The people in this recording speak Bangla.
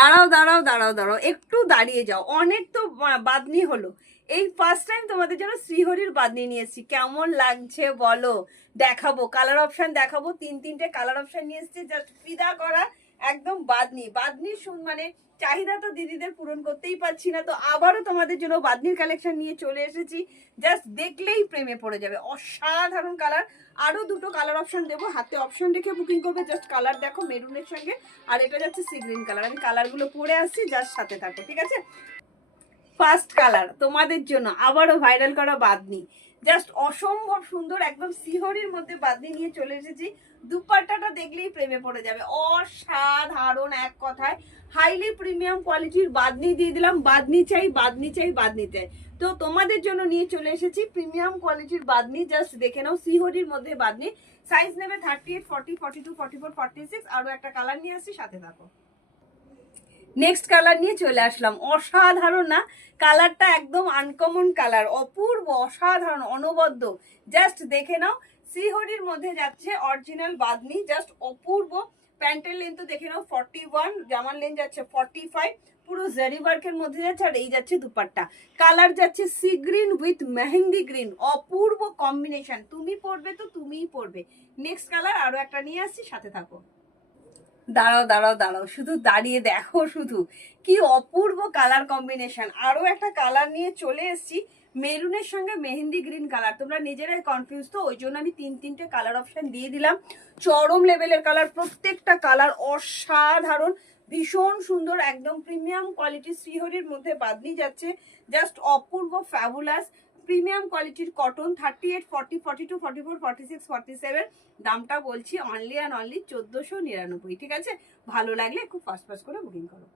দাঁড়াও দাঁড়াও দাঁড়াও দাঁড়াও, একটু দাঁড়িয়ে যাও। অনেক তো বাদনি হলো, এই ফার্স্ট টাইম তোমাদের জন্য শ্রীহরির বাদনি নিয়ে এসেছি। কেমন লাগছে বলো? দেখাবো কালার অপশন, দেখাবো তিনটে কালার অপশন নিয়ে এসেছি। জাস্ট ফিদা করা একদম বাদনি। বাদনি মানে চাহিদা তো দিদিদের পূরণ করতেই পারছি না, তো আবারও তোমাদের জন্য বাদনির কালেকশন নিয়ে চলে এসেছি। জাস্ট দেখলেই প্রেমে পড়ে যাবে, অসাধারণ কালার। আরো দুটো কালার অপশন দেবো, হাতে অপশন রেখে বুকিং করবে। জাস্ট কালার দেখো, মেরুনের সঙ্গে, আর এটা যাচ্ছে সি গ্রিন কালার। আমি কালারগুলো পরে আসছি, জাস্ট সাথে থাকো, ঠিক আছে? ফার্স্ট কালার তোমাদের জন্য আবারও ভাইরাল করা বাদনি, জাস্ট অসম্ভব সুন্দর, একদম সিহরির মধ্যে বাদনি নিয়ে চলে এসেছি। দুপাট্টাটা দেখলেই প্রেমে পড়ে যাবে, অসাধারণ। এক কথায় হাইলি প্রিমিয়াম কোয়ালিটির বাদনি দিয়ে দিলাম। বাদনি চাই, বাদনি চাই, বাদনি চাই। তো তোমাদের জন্য নিয়ে চলে এসেছি প্রিমিয়াম কোয়ালিটির বাদনি। জাস্ট দেখে নাও, সিহরির মধ্যে বাদনি। সাইজ নেবে 38, 40, 42, 44, 46। আরো একটা কালার নিয়ে আসছি, সাথে থাকো। নেক্সট কালার নিয়ে চলে আসলাম, অসাধারণ না? কালারটা একদম আনকমন কালার, অপূর্ব, অসাধারণ, অনবদ্য। জাস্ট দেখে নাও, শ্রীহরির মধ্যে যাচ্ছে অরিজিনাল বাদনি, জাস্ট অপূর্ব। প্যান্টের লেন্থ দেখে নাও 41, জামার লেন্থ যাচ্ছে 45, পুরো জারি ওয়ার্কের মধ্যে যাচ্ছে। আর এই যাচ্ছে দুপাট্টা, কালার যাচ্ছে sea green with mehendi green, অপূর্ব কম্বিনেশন। তুমি পরবে তো তুমিই পরবে। নেক্সট কালার আরো একটা নিয়ে আসছি, সাথে থাকো। দাঁড়াও দাঁড়াও দাঁড়াও, শুধু দাঁড়িয়ে দেখো, শুধু কি অপূর্ব কালার কম্বিনেশন। আরো একটা কালার নিয়ে চলে এসেছি, মেরুনের সঙ্গে মেহেন্দি গ্রিন কালার। তোমরা নিজেরাই কনফিউজ, তো ওই জন্য আমি তিনটে কালার অপশন দিয়ে দিলাম। চরম লেভেলের কালার, প্রত্যেকটা কালার অসাধারণ, ভীষণ সুন্দর, একদম প্রিমিয়াম কোয়ালিটি। শ্রীহরির মধ্যে বাদনি যাচ্ছে, জাস্ট অপূর্ব, ফ্যাবুলাস প্রিমিয়াম কোয়ালিটির কটন। 38, 40, 42, 44, 46, 47। দামটা বলছি অনলি অ্যান্ড অনলি 1499, ঠিক আছে? ভালো লাগলে খুব ফাস্ট ফাস্ট করে বুকিং করো।